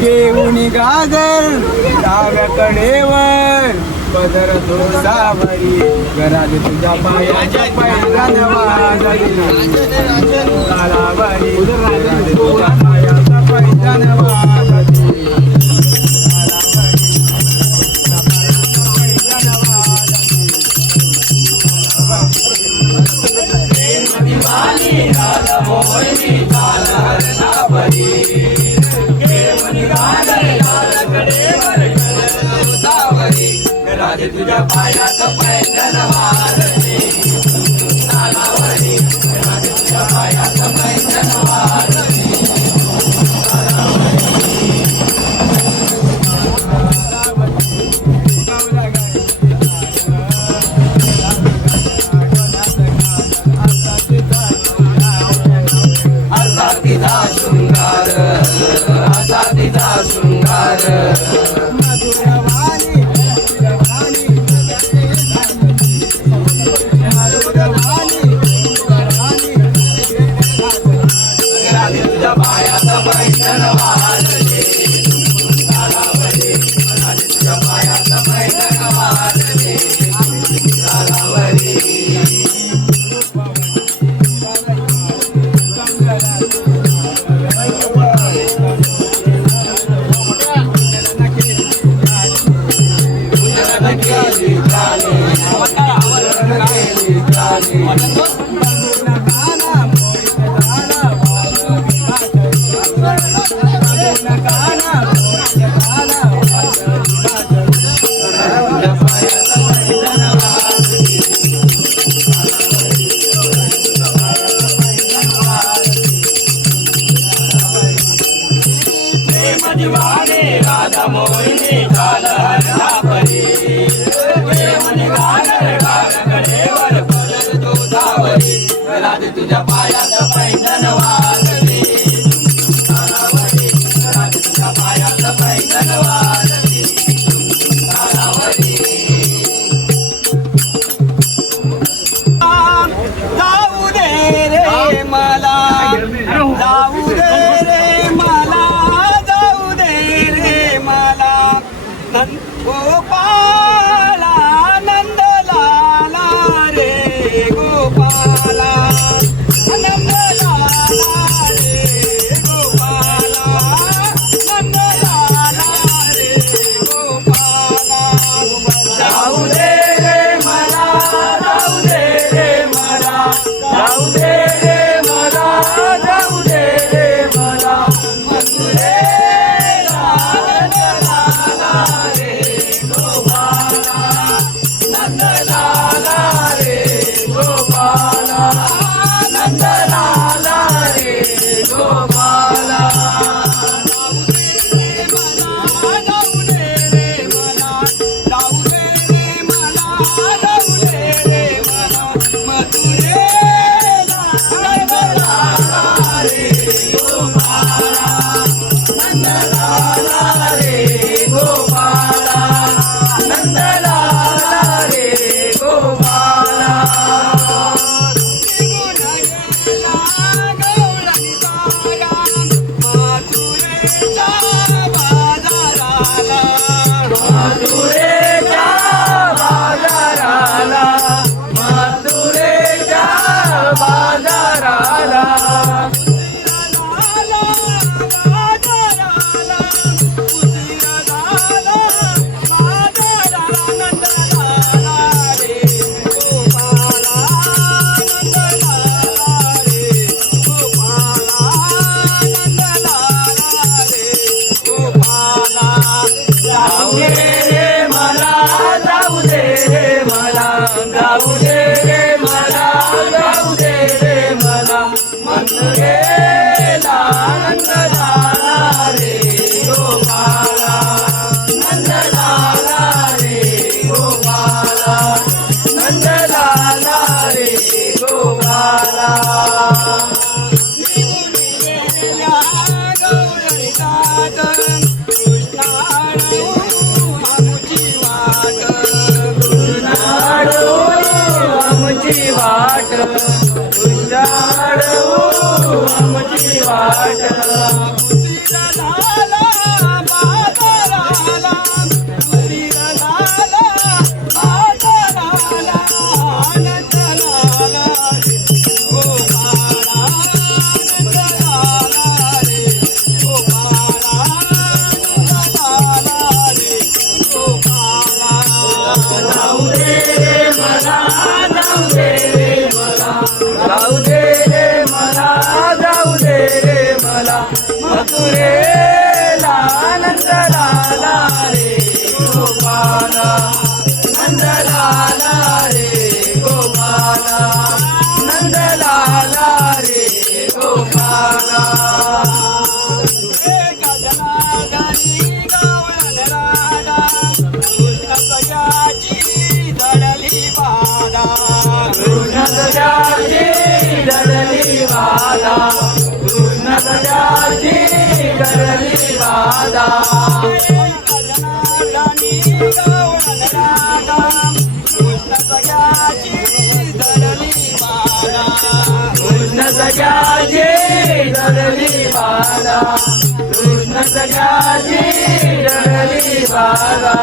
घेऊन गाजर डाव्या कडेवर पदर तो सावरी घरात तुझ्या पायाच्या पैजान वाजली कालावरी घरात तुझ्या पायाचा पैजान वाजली तुझ्या पायात पैंजण वाजली कालावरी तुझ्या पायात पैंजण वाजली असा तिचा शृंगार असा तिचा शृंगार तुझ्या पायात पैंजण वाजली कालावरी तुझ्या पायात पैंजण वाजली कालावरी राधा मोहिनी काल हरणापरी मनी घागर कडेवर पदर तो सावरी राधे तुझ्या पायात पैंजण वाजली कालावरी राधे तुझ्या पायात पैंजण वाजली कालावरी जाऊ दे रे मला जाऊ दे रे मला गोपाला नंदलाला रे गोपाला नंदलाला रे गोपाला नंदलाला रे गोपाला जाऊ दे रे मला जाऊ दे रे मला जाऊ दे रे मला जाऊ दे रे मला मथुरेला नंदलाला रे नंदलाला रे गोपाला नंदलाला रे गोपाला जाऊ दे रे मला जाऊ दे रे मला जाऊ दे रे मला मथुरेला नंदलाला रे गोपाला नंदलाला रे गोपाला नंदलाला रे गोपाला गौरणी तारा मथुरेच्या बाजाराला मथुरेच्या बाजाराला मथुरेच्या बाजाराला जाऊ दे रे मला जाऊ दे रे मला जाऊ दे रे मला जाऊ दे रे मला मथुरेला नंदलाला रे गोपाला नंदलाला रे गोपाला नंदलाला रे गोपाला वाट तुझ्या आमची वाट उशीर झाला बाजाराला उशीर झाला बाजाराला आनंद झाला रे गोपाळा आनंद झाला रे गोपाळा आनंद झाला रे गोपाळा जाऊ दे रे मला जाऊ दे रे मला जाऊ दे रे मला जाऊ दे रे मला मथुरेला आनंद झाला रे गोपाला नंद झाला रे गोपाला नंद झाला रे गोपाला एका जनार्दनी गवळण राधा कृष्ण सयाची दडली बाधा कृष्ण सयाची दडली बाधा कृष्ण सयाची दडली बाधा एका जनार्दनी गवळण राधा कृष्ण सयाची दडली बाधा कृष्ण सयाची दडली बाधा कृष्ण सयाची दडली बाधा